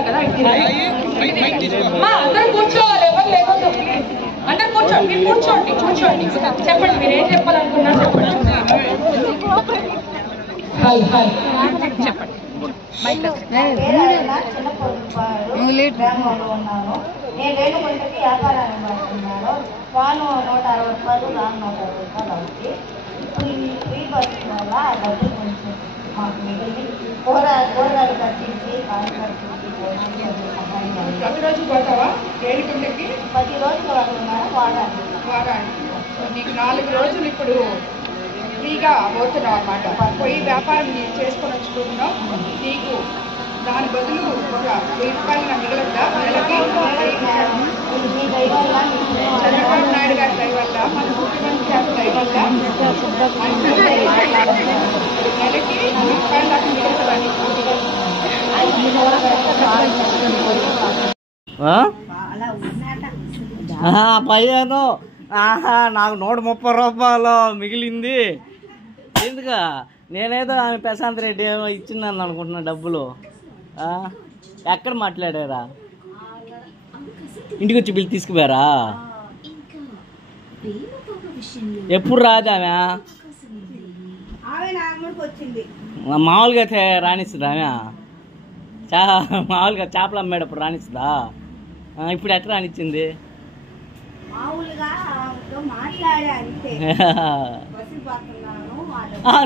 ఉంటారు కదా అందరూ కూర్చోవాలి, ఎవరు లేకపోతే అందరూ కూర్చోండి, మీరు కూర్చోండి కూర్చోండి చెప్పండి, మీరు ఏం చెప్పాలనుకున్నారు చెప్పండి. చెప్పండి. నేను రేణుగుంటకి వ్యాపారాన్ని పడుతున్నాను. వాను 160 రూపాయలు, రాను 160 రూపాయలు అవుతుంది. ఇప్పుడు ఈ ఫ్రీ బస్ వల్ల ఆ డబ్బులు కొంచెం మాకు మిగిలి కూరగాయలు కట్టించి కాలు కట్టించి సహాయం ప్రతిరోజు పోతావా రేణుగుంటకి? ప్రతిరోజు వాడుతున్నాను, వారానికి. నీకు 4 రోజులు ఇప్పుడు ఫ్రీగా పోతున్నావు అన్నమాట. పోయి వ్యాపారం చేసుకొని వచ్చుకుంటున్నావు. నీకు దాని బదులు ఒక 1000 రూపాయలు మిగలద్దా నెలకి? చంద్రబాబు నాయుడు గారి దయ వల్ల, మన ముఖ్యమంత్రి గారి దయ వల్ల నెలకి 1000 రూపాయల దాకా మిగులుతుందని. పయ్యాను నాకు 130 రూపాయలు మిగిలింది. ఎందుకు నేనేదో ఆమె ప్రశాంత్ రెడ్డి ఏమో ఇచ్చిందని అనుకుంటున్నా డబ్బులు. ఎక్కడ మాట్లాడారా? ఇంటికి వచ్చి బిల్లు తీసుకుపోయారా? ఎప్పుడు రాదామె? మామూలుగా అయితే రాణిస్తుందా ఆమె? మామూలుగా చేపలు అమ్మేటప్పుడు రాణిస్తుందా? ఇప్పుడు ఎట్లా రానిచ్చింది?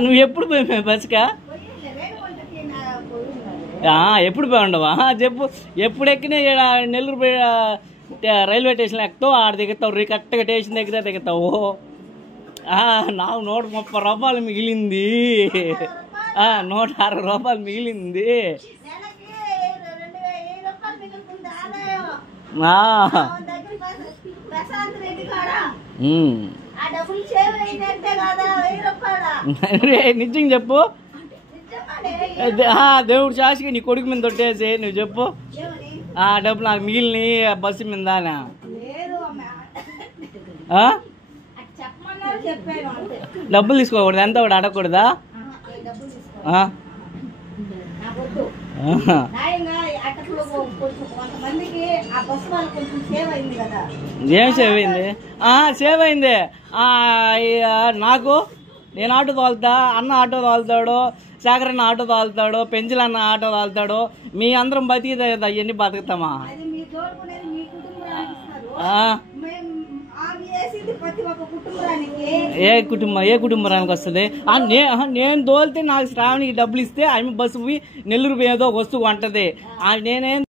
నువ్వు ఎప్పుడు పోయి బస్సుకా? ఎప్పుడు పోయి ఉండవా చెప్పు. ఎప్పుడు ఎక్కినా నెల్లూరు రైల్వే స్టేషన్ ఎక్కుతావు, ఆడ దిగుతావు, కరెక్ట్గా స్టేషన్ దగ్గర దిగుతావు. నాకు 130 రూపాయలు మిగిలింది, 160 రూపాయలు మిగిలింది. నిజంగా చెప్పు. దేవుడు శాసికి నీ కొడుకు మీద తొట్టేసి నువ్వు చెప్పు. డబ్బులు నాకు మిగిలిని బస్సు మీద డబ్బులు తీసుకోకూడదు, ఎంత కూడా అడగకూడదా? ఏం సేవ్ అయింది? సేవ్ అయింది నాకు. నేను ఆటో తోలుతా, అన్న ఆటో తోలుతాడు, శేఖర్ అన్న ఆటో తోలుతాడు, పెంచులు అన్న ఆటో తోలుతాడు. మీ అందరం బతికితే అవన్నీ బతుకుతామా? ఏ కుటుంబానికి వస్తుంది? నేను తోలితే నాకు శ్రావణికి డబ్బులు ఇస్తే ఆమె బస్సు పోయి నెల్లూరు ఏదో వస్తువు కొంటది. నేనేం